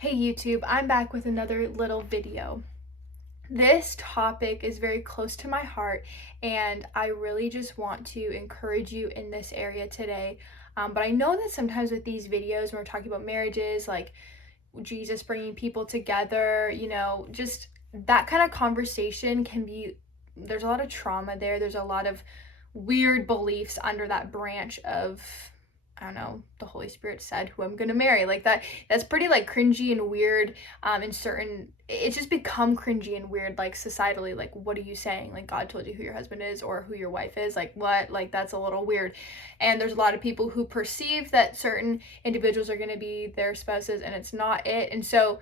Hey YouTube, I'm back with another little video. This topic is very close to my heart, and I really just want to encourage you in this area today. But I know that sometimes with these videos, when we're talking about marriages, like Jesus bringing people together, just that kind of conversation can be, there's a lot of trauma there. There's a lot of weird beliefs under that branch of, I don't know, the Holy Spirit said who I'm gonna marry. Like that's pretty like cringy and weird. In certain, it's just become cringy and weird, like societally. Like, what are you saying? Like, God told you who your husband is or who your wife is. Like, what? Like, that's a little weird. And there's a lot of people who perceive that certain individuals are gonna be their spouses, and it's not it. And so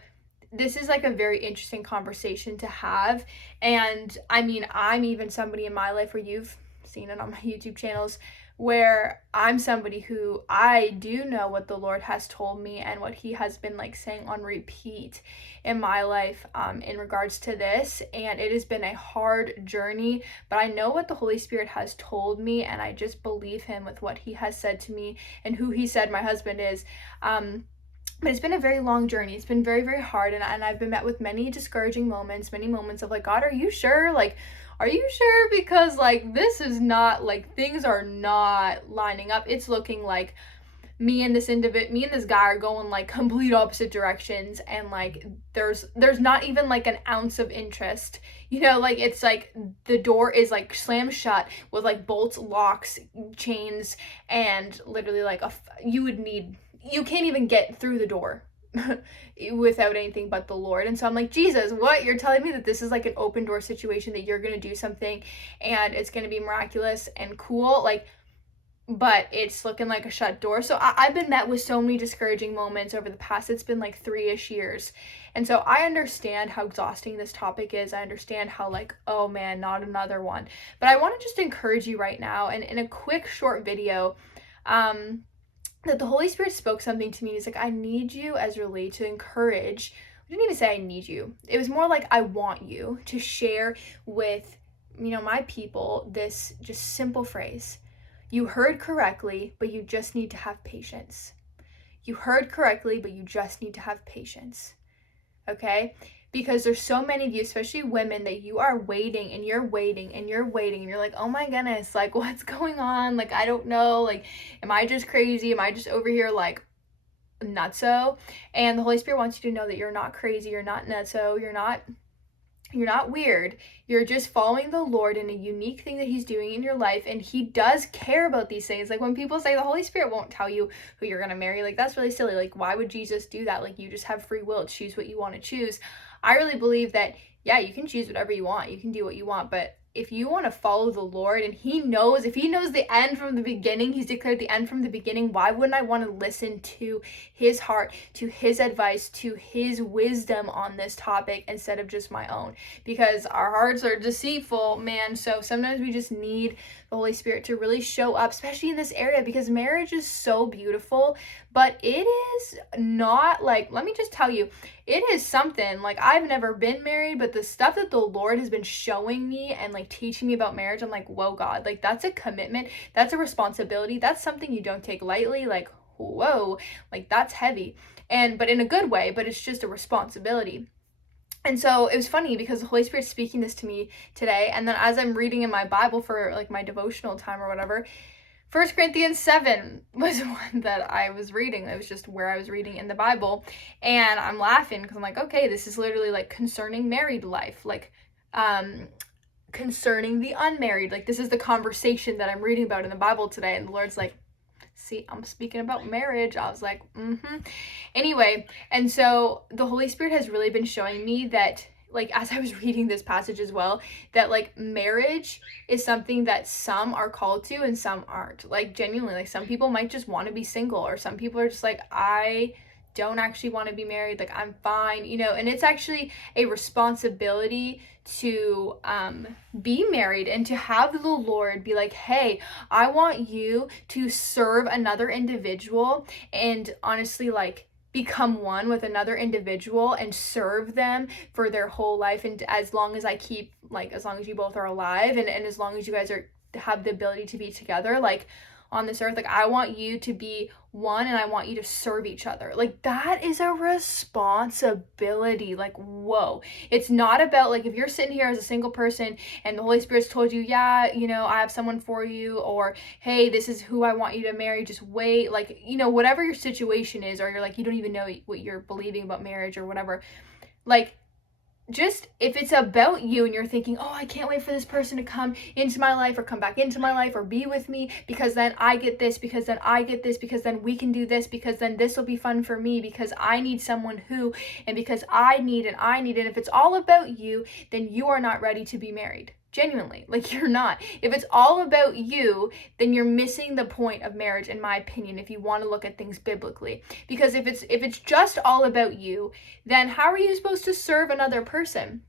this is like a very interesting conversation to have. And I mean, I'm even somebody in my life where you've seen it on my YouTube channels where I'm somebody who I do know what the Lord has told me and what he has been like saying on repeat in my life in regards to this. And it has been a hard journey, but I know what the Holy Spirit has told me, and I just believe him with what he has said to me and who he said my husband is. But it's been a very long journey. It's been very, very hard. And I've been met with many discouraging moments, many moments of like, God, are you sure? Like, are you sure? Because like, this is not like, things are not lining up. It's looking like me and this guy are going like complete opposite directions. And like, there's not even like an ounce of interest, like it's like the door is like slammed shut with like bolts, locks, chains, and literally like you can't even get through the door without anything but the Lord. And so I'm like, Jesus, what? You're telling me that this is like an open door situation, that you're going to do something and it's going to be miraculous and cool? Like, but it's looking like a shut door. So I've been met with so many discouraging moments over the past, it's been like 3-ish years. And so I understand how exhausting this topic is. I understand how like, oh man, not another one. But I want to just encourage you right now, and in a quick short video, that the Holy Spirit spoke something to me. He's like, I need you, Ezra Lee, to encourage. I didn't even say I need you. It was more like I want you to share with, my people this just simple phrase. You heard correctly, but you just need to have patience. You heard correctly, but you just need to have patience. Okay? Because there's so many of you, especially women, that you are waiting and you're waiting and you're waiting and you're like, oh my goodness, like what's going on? Like, I don't know. Like, am I just crazy? Am I just over here like nutso? And the Holy Spirit wants you to know that you're not crazy, you're not nutso, you're not weird. You're just following the Lord in a unique thing that he's doing in your life, and he does care about these things. Like when people say the Holy Spirit won't tell you who you're going to marry, like that's really silly. Like, why would Jesus do that? Like, you just have free will to choose what you want to choose. I really believe that, yeah, you can choose whatever you want. You can do what you want, but if you want to follow the Lord, and if he knows the end from the beginning, he's declared the end from the beginning, why wouldn't I want to listen to his heart, to his advice, to his wisdom on this topic instead of just my own? Because our hearts are deceitful, man. So sometimes we just need the Holy Spirit to really show up, especially in this area, because marriage is so beautiful, but it is not like, let me just tell you, it is something. Like, I've never been married, but the stuff that the Lord has been showing me and like teaching me about marriage, I'm like, whoa, God, like that's a commitment, that's a responsibility, that's something you don't take lightly. Like, whoa, like that's heavy. But in a good way, but it's just a responsibility. And so it was funny because the Holy Spirit's speaking this to me today, and then as I'm reading in my Bible for like my devotional time or whatever, 1 Corinthians 7 was one that I was reading. It was just where I was reading in the Bible. And I'm laughing because I'm like, okay, this is literally like concerning married life, like concerning the unmarried. Like, this is the conversation that I'm reading about in the Bible today. And the Lord's like, see, I'm speaking about marriage. I was like, Anyway, and so the Holy Spirit has really been showing me that, like, as I was reading this passage as well, that like marriage is something that some are called to and some aren't. Like, genuinely, like some people might just want to be single, or some people are just like, I don't actually want to be married, like I'm fine, and it's actually a responsibility to be married and to have the Lord be like, hey, I want you to serve another individual and honestly like become one with another individual and serve them for their whole life, and as long as you both are alive, and as long as you guys have the ability to be together, like, on this earth. Like, I want you to be one, and I want you to serve each other. Like, that is a responsibility. Like, whoa. It's not about, like, if you're sitting here as a single person and the Holy Spirit's told you, yeah, you know, I have someone for you, or hey, this is who I want you to marry, just wait. Like, you know, whatever your situation is, or you're like, you don't even know what you're believing about marriage or whatever. Like, just if it's about you and you're thinking, oh, I can't wait for this person to come into my life or come back into my life or be with me, because then I get this, because then I get this, because then we can do this, because then this will be fun for me, because I need someone who, and because I need, and if it's all about you, then you are not ready to be married. Genuinely, like, you're not. If it's all about you, then you're missing the point of marriage, in my opinion, if you want to look at things biblically. Because if it's just all about you, then how are you supposed to serve another person?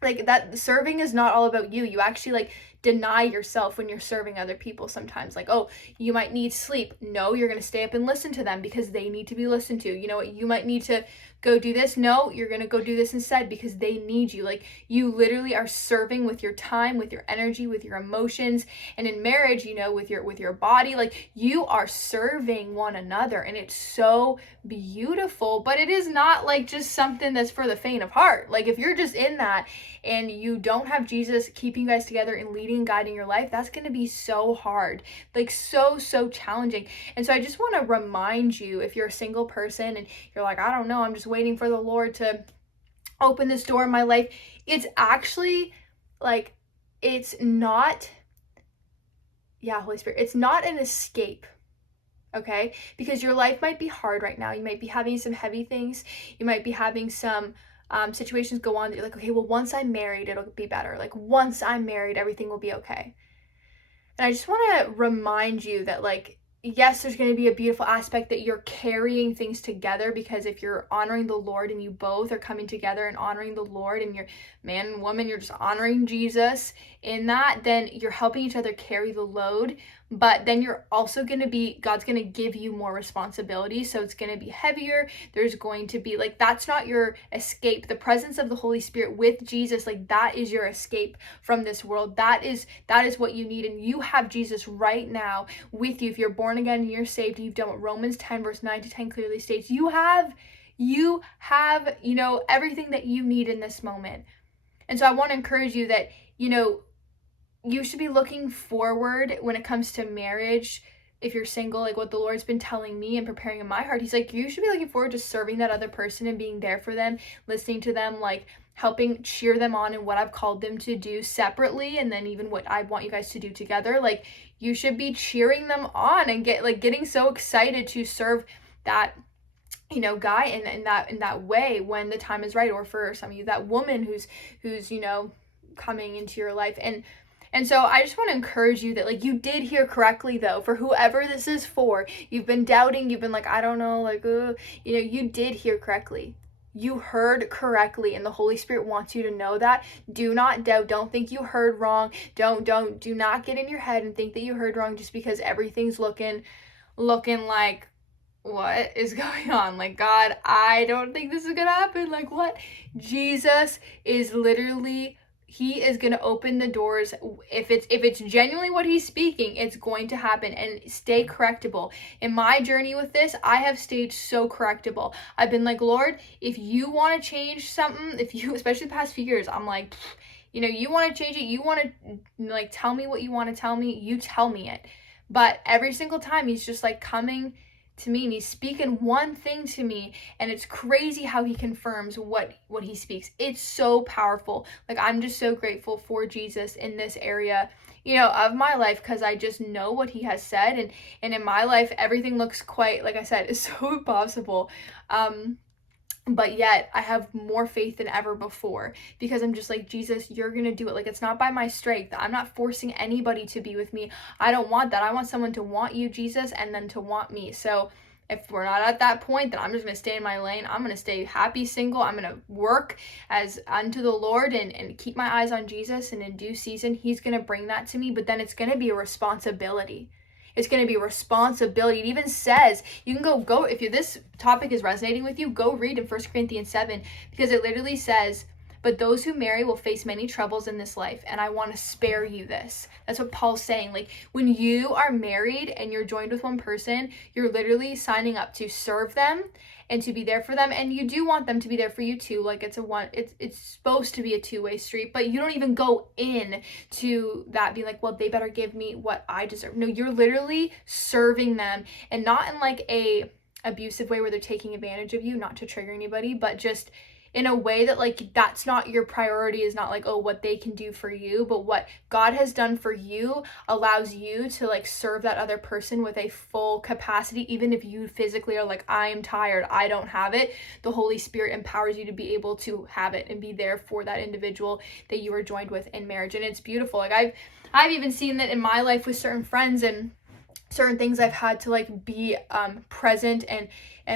Like, that serving is not all about you. You actually, like, deny yourself when you're serving other people sometimes. Like, oh, you might need sleep. No, you're going to stay up and listen to them because they need to be listened to. You know what? You might need to go do this. No, you're going to go do this instead because they need you. Like, you literally are serving with your time, with your energy, with your emotions. And in marriage, you know, with your body, like, you are serving one another, and it's so beautiful. But it is not like just something that's for the faint of heart. Like, if you're just in that and you don't have Jesus keeping you guys together and leading and guiding your life, that's going to be so hard, like, so challenging. And so I just want to remind you, if you're a single person and you're like, I don't know, I'm just waiting for the Lord to open this door in my life, it's actually, like, it's not, Holy Spirit, it's not an escape. Okay? Because your life might be hard right now. You might be having some heavy things. You might be having some situations go on that you're like, okay, well, once I'm married, it'll be better. Like, once I'm married, everything will be okay. And I just want to remind you that, like, yes, there's going to be a beautiful aspect that you're carrying things together, because if you're honoring the Lord and you both are coming together and honoring the Lord, and you're man and woman, you're just honoring Jesus in that, then you're helping each other carry the load. But then you're also going to be, God's going to give you more responsibility. So it's going to be heavier. There's going to be, like, that's not your escape. The presence of the Holy Spirit with Jesus, like, that is your escape from this world. That is what you need. And you have Jesus right now with you. If you're born again and you're saved, you've done what Romans 10 verse 9 to 10 clearly states. You have, you know, everything that you need in this moment. And so I want to encourage you that, you know, you should be looking forward when it comes to marriage. If you're single, like, what the Lord's been telling me and preparing in my heart, he's like, you should be looking forward to serving that other person and being there for them, listening to them, like, helping cheer them on in what I've called them to do separately, and then even what I want you guys to do together. Like, you should be cheering them on and getting so excited to serve that, you know, guy in that way when the time is right, or for some of you, that woman who's you know, coming into your life. And so I just want to encourage you that, like, you did hear correctly, though, for whoever this is for. You've been doubting, you've been like, I don't know, like, you know, you did hear correctly. You heard correctly, and the Holy Spirit wants you to know that. Do not doubt. Don't think you heard wrong. Do not get in your head and think that you heard wrong just because everything's looking like, what is going on? Like, God, I don't think this is gonna happen. Like, what? Jesus is literally, he is going to open the doors. If it's genuinely what he's speaking, it's going to happen. And stay correctable. In my journey with this, I have stayed so correctable. I've been like, Lord, if you want to change something, especially the past few years, I'm like, you know, you want to change it, you want to, like, tell me what you want to tell me, you tell me it. But every single time he's just, like, coming to me and he's speaking one thing to me, and it's crazy how he confirms what he speaks. It's so powerful. Like, I'm just so grateful for Jesus in this area, you know, of my life, because I just know what he has said, and in my life everything looks quite, like I said, is so impossible, but yet I have more faith than ever before, because I'm just like, Jesus, you're gonna do it. Like, it's not by my strength. I'm not forcing anybody to be with me. I don't want that. I want someone to want you, Jesus, and then to want me. So if we're not at that point, then I'm just gonna stay in my lane. I'm gonna stay happy single. I'm gonna work as unto the Lord and keep my eyes on Jesus, and in due season he's gonna bring that to me. But then it's gonna be a responsibility. It's going to be responsibility. It even says, you can go, if this topic is resonating with you, go read in 1 Corinthians 7, because it literally says, but those who marry will face many troubles in this life, and I want to spare you this. That's what Paul's saying. Like, when you are married and you're joined with one person, you're literally signing up to serve them and to be there for them, and you do want them to be there for you too. Like, it's supposed to be a two-way street, but you don't even go in to that being like, well, they better give me what I deserve. No, you're literally serving them, and not in like a abusive way where they're taking advantage of you, not to trigger anybody, but just in a way that like that's not your priority, is not like, oh, what they can do for you, but what God has done for you allows you to like serve that other person with a full capacity. Even if you physically are like, I am tired, I don't have it, the Holy Spirit empowers you to be able to have it and be there for that individual that you are joined with in marriage. And it's beautiful. Like, I've even seen that in my life with certain friends, and certain things I've had to like be present and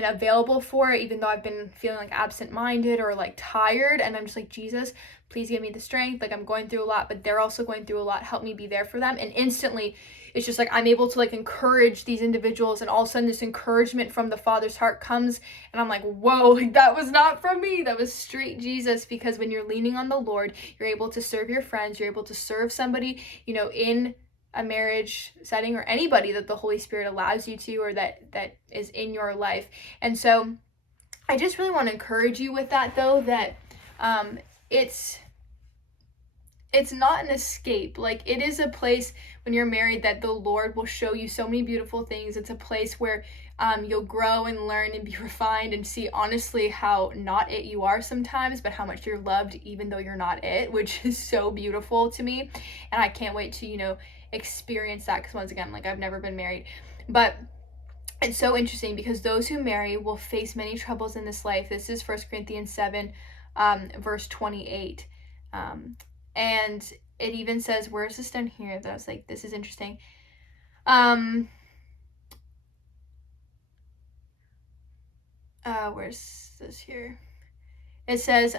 available for, even though I've been feeling like absent-minded or like tired, and I'm just like, Jesus, please give me the strength. Like, I'm going through a lot, but they're also going through a lot. Help me be there for them. And instantly it's just like I'm able to like encourage these individuals, and all of a sudden this encouragement from the Father's heart comes, and I'm like, whoa, like that was not from me, that was straight Jesus. Because when you're leaning on the Lord, you're able to serve your friends, you're able to serve somebody, you know, in a marriage setting, or anybody that the Holy Spirit allows you to, or that is in your life. And so I just really want to encourage you with that, though, that it's not an escape. Like, it is a place when you're married that the Lord will show you so many beautiful things. It's a place where you'll grow and learn and be refined and see honestly how not it you are sometimes, but how much you're loved even though you're not it, which is so beautiful to me. And I can't wait to, you know, experience that, because once again, like, I've never been married. But it's so interesting because those who marry will face many troubles in this life. This is 1 Corinthians 7 verse 28. And it even says, where's this down here that I was like, this is interesting. Where's this here? It says,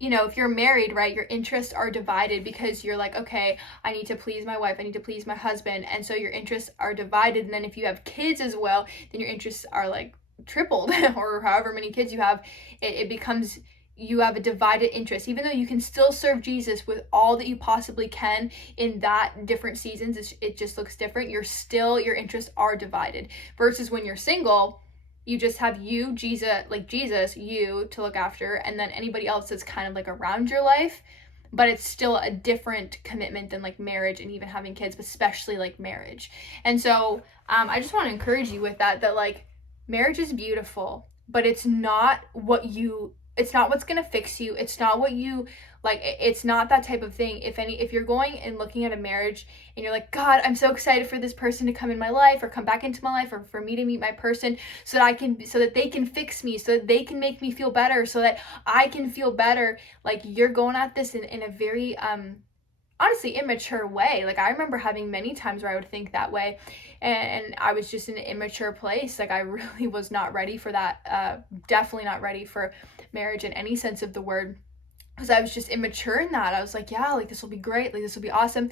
you know, if you're married, right, your interests are divided, because you're like, okay, I need to please my wife, I need to please my husband, and so your interests are divided. And then if you have kids as well, then your interests are like tripled, or however many kids you have, it becomes, you have a divided interest. Even though you can still serve Jesus with all that you possibly can in that different seasons, it just looks different. Your interests are divided. Versus when you're single, you just have you, Jesus, you to look after, and then anybody else that's kind of like around your life. But it's still a different commitment than like marriage and even having kids, but especially like marriage. And so I just want to encourage you with that like marriage is beautiful, but it's not what's going to fix you. It's not what you like. It's not that type of thing. If you're going and looking at a marriage and you're like, God, I'm so excited for this person to come in my life or come back into my life, or for me to meet my person so that they can fix me, so that they can make me feel better, so that I can feel better. Like, you're going at this in a very, honestly, immature way. Like, I remember having many times where I would think that way, and I was just in an immature place. Like, I really was not ready for that. Definitely not ready for marriage in any sense of the word, because I was just immature in that. I was like, yeah, like, this will be great, like, this will be awesome.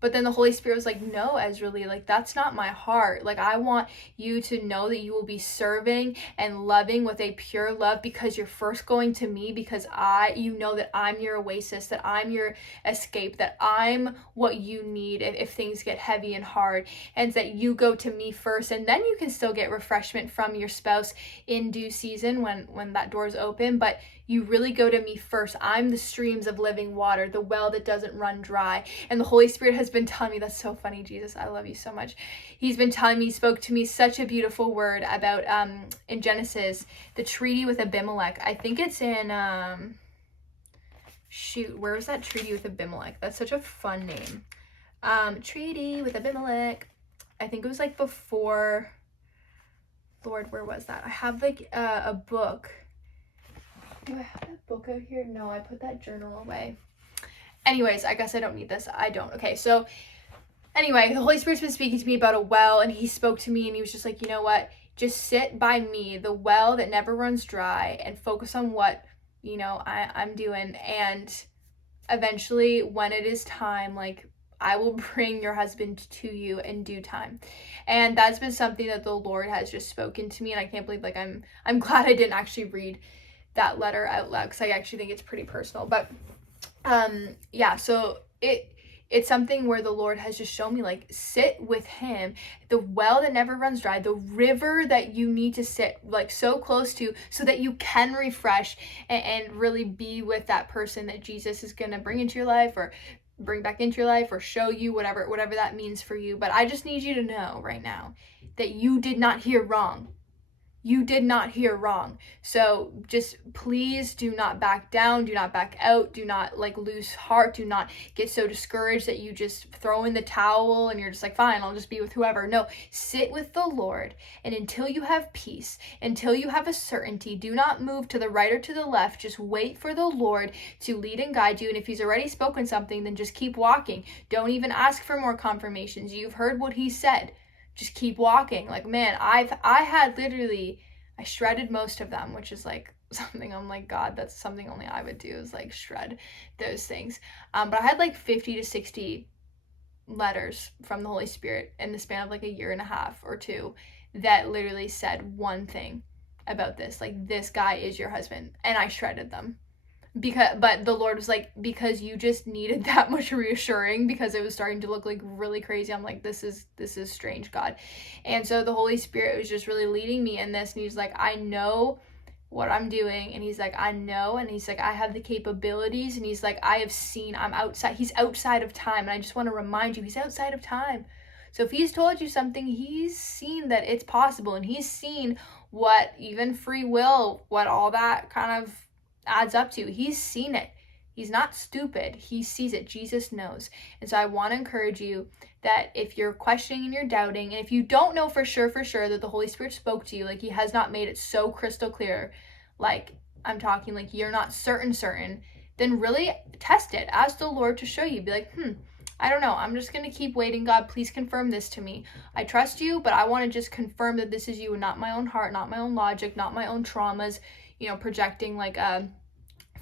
But then the Holy Spirit was like, no, Ezra Lee, like, that's not my heart. Like, I want you to know that you will be serving and loving with a pure love, because you're first going to me, because you know that I'm your oasis, that I'm your escape, that I'm what you need if things get heavy and hard, and that you go to me first. And then you can still get refreshment from your spouse in due season when that door is open. But you really go to me first. I'm the streams of living water, the well that doesn't run dry. And the Holy Spirit has been telling me, that's so funny, Jesus, I love you so much. He's been telling me, he spoke to me such a beautiful word about, in Genesis, the treaty with Abimelech. I think it's in, where was that treaty with Abimelech? That's such a fun name. Treaty with Abimelech. I think it was like before, Lord, where was that? I have like a book. Do I have that book out here? No, I put that journal away. Anyways, I guess I don't need this. I don't. Okay, so anyway, the Holy Spirit's been speaking to me about a well, and he spoke to me, and he was just like, you know what? Just sit by me, the well that never runs dry, and focus on what, you know, I'm doing. And eventually, when it is time, like, I will bring your husband to you in due time. And that's been something that the Lord has just spoken to me, and I can't believe, like, I'm glad I didn't actually read that letter out loud because I actually think it's pretty personal. But yeah, so it's something where the Lord has just shown me, like, sit with him, the well that never runs dry, the river that you need to sit like so close to so that you can refresh and really be with that person that Jesus is going to bring into your life or bring back into your life or show you, whatever that means for you. But I just need you to know right now that you did not hear wrong. You did not hear wrong. So just please do not back down, do not back out, do not like lose heart, do not get so discouraged that you just throw in the towel and you're just like, fine, I'll just be with whoever. No, sit with the Lord, and until you have peace, until you have a certainty, do not move to the right or to the left. Just wait for the Lord to lead and guide you. And if he's already spoken something, then just keep walking. Don't even ask for more confirmations. You've heard what he said. Just keep walking. Like, man, I shredded most of them, which is like something I'm like, God, that's something only I would do, is like shred those things. But I had like 50 to 60 letters from the Holy Spirit in the span of like a year and a half or two that literally said one thing about this, like, this guy is your husband, and I shredded them. But the Lord was like, because you just needed that much reassuring, because it was starting to look like really crazy. I'm like, this is strange, God. And so the Holy Spirit was just really leading me in this, and he's like, I know what I'm doing, and he's like, I know, and he's like, I have the capabilities, and he's like, I have seen, I'm outside, he's outside of time, and I just want to remind you, he's outside of time. So if he's told you something, he's seen that it's possible, and he's seen what even free will, what all that kind of adds up to. He's seen it. He's not stupid. He sees it. Jesus knows. And so I want to encourage you that if you're questioning and you're doubting, and if you don't know for sure that the Holy Spirit spoke to you, like he has not made it so crystal clear, like I'm talking like you're not certain, then really test it. Ask the Lord to show you. Be like, I don't know. I'm just going to keep waiting. God, please confirm this to me. I trust you, but I want to just confirm that this is you and not my own heart, not my own logic, not my own traumas, projecting like a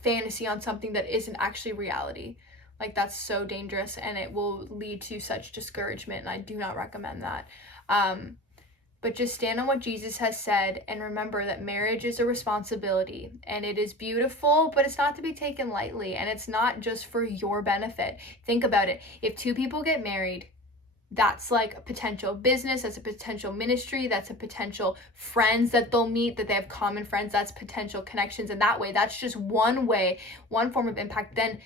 fantasy on something that isn't actually reality. Like, that's so dangerous, and it will lead to such discouragement, and I do not recommend that. But just stand on what Jesus has said, and remember that marriage is a responsibility, and it is beautiful, but it's not to be taken lightly, and it's not just for your benefit. Think about it. If two people get married, that's like a potential business, that's a potential ministry, that's a potential friends that they'll meet, that they have common friends, that's potential connections. And that way, that's just one way, one form of impact. Then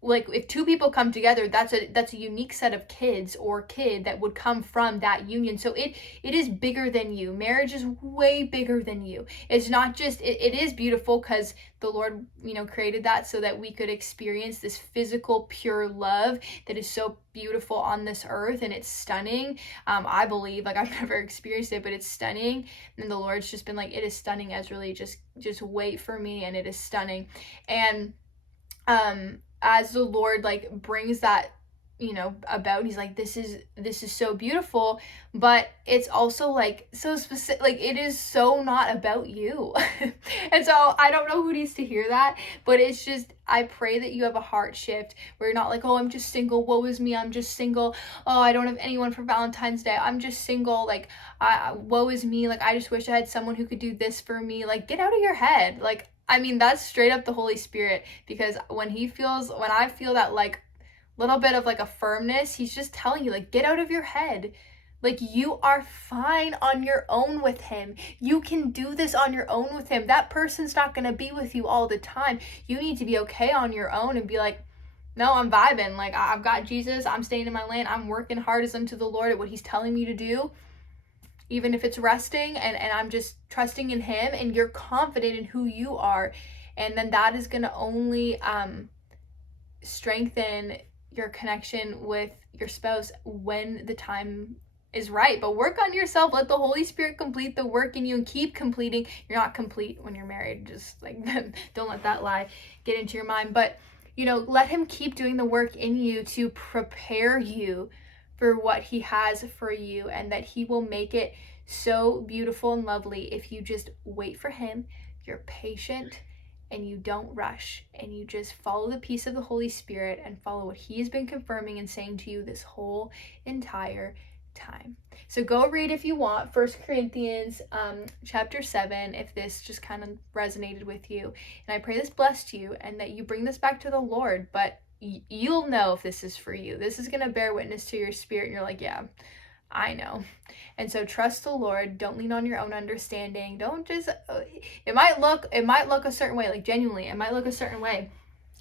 like if two people come together, that's a unique set of kids or kid that would come from that union. So it is bigger than you. Marriage is way bigger than you. It's not just, it is beautiful because the Lord, created that so that we could experience this physical, pure love that is so beautiful on this earth, and it's stunning. I believe, like, I've never experienced it, but it's stunning. And the Lord's just been like, it is stunning, as really just wait for me, and it is stunning. And as the Lord like brings that about, he's like, this is so beautiful, but it's also like so specific, like it is so not about you. And so I don't know who needs to hear that, but it's just, I pray that you have a heart shift where you're not like, oh, I'm just single, woe is me, I'm just single, oh, I don't have anyone for Valentine's Day, I'm just single, like woe is me, like I just wish I had someone who could do this for me. Like, get out of your head. Like, I mean, that's straight up the Holy Spirit, because when I feel that like little bit of like a firmness, he's just telling you, like, get out of your head. Like, you are fine on your own with him. You can do this on your own with him. That person's not going to be with you all the time. You need to be okay on your own and be like, no, I'm vibing. Like, I've got Jesus. I'm staying in my lane. I'm working hard as unto the Lord at what he's telling me to do, even if it's resting, and I'm just trusting in him, and you're confident in who you are. And then that is going to only strengthen your connection with your spouse when the time is right. But work on yourself. Let the Holy Spirit complete the work in you, and keep completing. You're not complete when you're married. Just like, don't let that lie get into your mind. But let him keep doing the work in you to prepare you for what he has for you, and that he will make it so beautiful and lovely if you just wait for him, you're patient, and you don't rush, and you just follow the peace of the Holy Spirit and follow what he has been confirming and saying to you this whole entire time. So go read if you want 1 Corinthians chapter 7 if this just kind of resonated with you. And I pray this blessed you and that you bring this back to the Lord, but you'll know if this is for you. This is going to bear witness to your spirit and you're like, yeah, I know. And so trust the Lord. Don't lean on your own understanding. Don't just it might look a certain way, like genuinely it might look a certain way.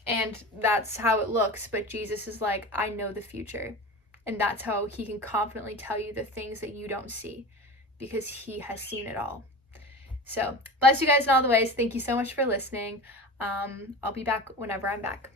And that's how it looks, but Jesus is like, I know the future. And that's how he can confidently tell you the things that you don't see because he has seen it all. So, bless you guys in all the ways. Thank you so much for listening. I'll be back whenever I'm back.